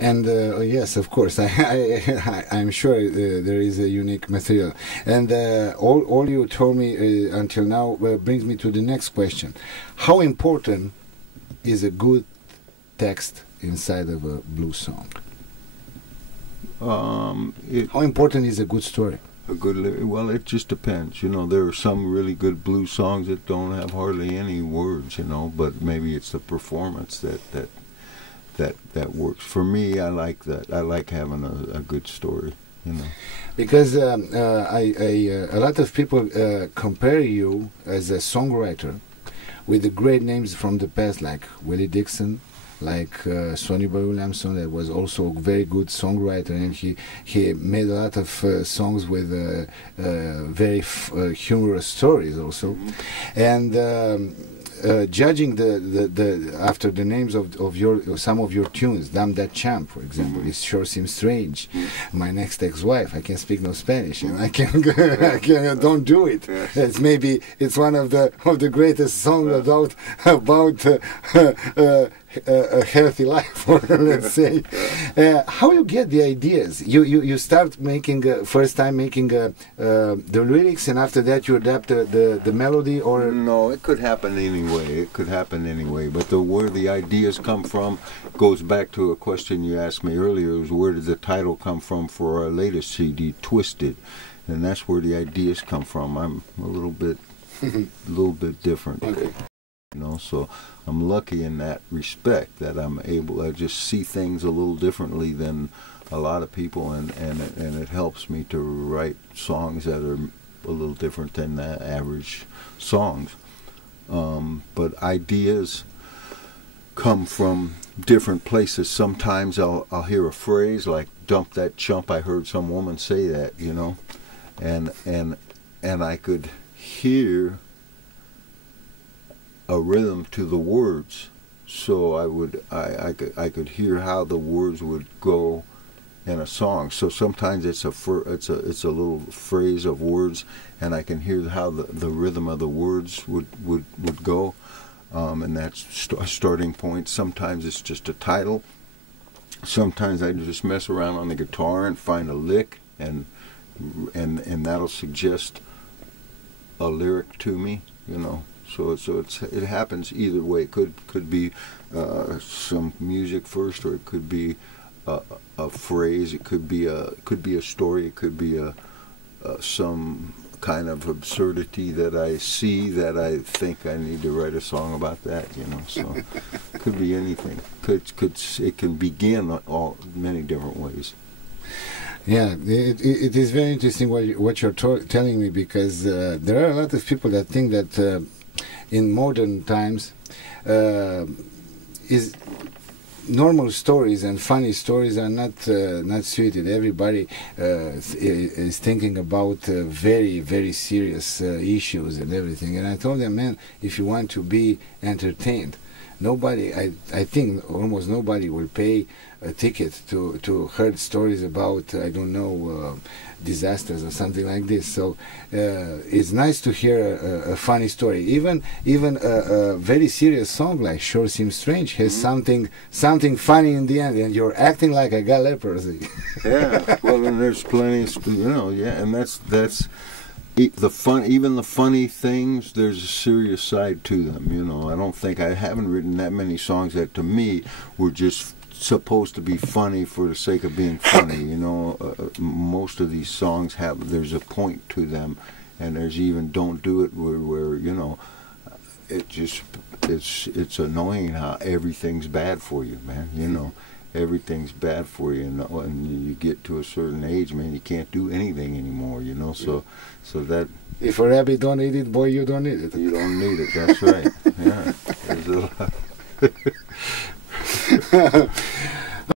And yes, of course, I'm sure there is a unique material. And all you told me until now brings me to the next question. How important is a good text inside of a blues song? How important is a good story? Well, it just depends. You know, there are some really good blues songs that don't have hardly any words, you know, but maybe it's the performance that works. For me, I like that. I like having a good story, you know. Because a lot of people compare you as a songwriter with the great names from the past, like Willie Dixon, like Sonny Boy Williamson, that was also a very good songwriter, and he made a lot of songs with very humorous stories also. And judging after the names of some of your tunes, Damn That Champ, for example, it sure seems strange. My Next Ex-Wife, I can speak no Spanish, and I don't do it. It's one of the greatest songs about a healthy life, let's say. How you get the ideas? You start making first time making the lyrics, and after that you adapt the melody, or no? It could happen anyway. It could happen anyway. But where the ideas come from goes back to a question you asked me earlier. Was where did the title come from for our latest CD, Twisted? And that's where the ideas come from. I'm a little bit different. Okay. You know, so I'm lucky in that respect that I'm able. I just see things a little differently than a lot of people, and it helps me to write songs that are a little different than the average songs. But ideas come from different places. Sometimes I'll hear a phrase like "dump that chump." I heard some woman say that, you know, and I could hear a rhythm to the words, so I could hear how the words would go in a song. So sometimes it's a little phrase of words, and I can hear how the rhythm of the words would go, and that's a starting point. Sometimes it's just a title. Sometimes I just mess around on the guitar and find a lick, and that'll suggest a lyric to me, you know. So it happens either way. It could be some music first, or it could be a phrase. It could be a story. It could be some kind of absurdity that I see that I think I need to write a song about that. You know, so it could be anything. It can begin all many different ways. Yeah, it is very interesting what you're telling me, because there are a lot of people that think that in modern times is normal stories and funny stories are not suited. Everybody is thinking about very, very serious issues and everything. And I told them, man, if you want to be entertained, nobody, I think almost nobody will pay a ticket to hear stories about, I don't know, disasters or something like this. So it's nice to hear a funny story. Even a very serious song like Sure Seems Strange has something funny in the end, and you're acting like I got leprosy. Yeah, well, and there's plenty of, you know, yeah, and that's the fun. Even the funny things, there's a serious side to them. You know, I haven't written that many songs that to me were just supposed to be funny for the sake of being funny. You know, most of these songs there's a point to them, and there's even Don't Do It where you know, it's annoying how everything's bad for you, man. You know, everything's bad for you, and you get to a certain age, man, you can't do anything anymore. You know, so that if a rabbit don't eat it, boy, you don't need it. You don't need it. That's right. Yeah, there's a lot.